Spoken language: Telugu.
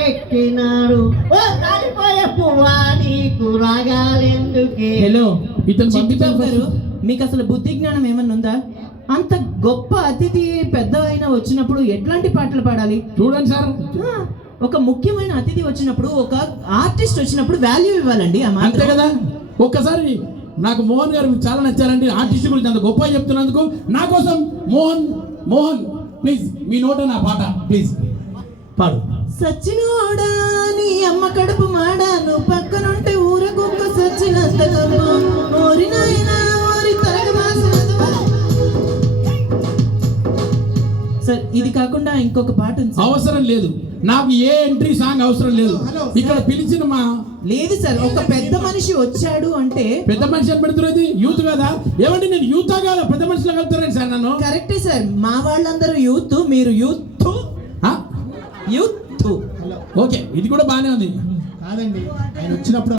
ఎక్కినాడు ఓ కాలిపోయే పువ్వా నీకు రాగాలెందుకే. హలో ఇతను చిట్టిబాబు గారు, మీకు అసలు బుద్ధి జ్ఞానం ఏమన్నా ఉందా? అంత గొప్ప అతిథి పెద్ద అయినా వచ్చినప్పుడు ఎట్లాంటి పాటలు పాడాలి? చూడండి సార్, ఒక ముఖ్యమైన అతిథి వచ్చినప్పుడు, ఒక ఆర్టిస్ట్ వచ్చినప్పుడు వాల్యూ ఇవ్వాలండి. అంతే కదా. ఒక్కసారి నాకు మోహన్ గారు చాలా నచ్చారండి. ఆర్టిస్ట్ గురించి అంత గొప్ప చెప్తున్నందుకు నా కోసం మోహన్ ప్లీజ్ మీ నోట నా పాట ప్లీజ్ పాడు. సచ్చినోడా నీ అమ్మ కడుపు మాడా, నువ్వు పక్కనుంటే ఊరకుక్క సచ్చినంత కమ్మ ఓరి నాయనా ఓరి సార్, ఇది కాకుండా ఇంకొక పాట ఉంది. అవసరం లేదు, నాకు ఏ ఎంట్రీ సాంగ్ అవసరం లేదు. ఇక్కడ పిలిచిన మా లేదు సార్, ఒక పెద్ద మనిషి వచ్చాడు అంటే పెద్ద మనిషి అని పెడుతున్నది యూత్ కదా. ఏమంటే నేను యూత్ కాదా, పెద్ద మనిషిలో వెళ్తారండి సార్ నన్ను. కరెక్టే సార్, మా వాళ్ళందరూ యూత్, మీరు యూత్. ఓకే, ఇది కూడా బానే ఉంది. కాదండి, ఆయన వచ్చినప్పుడు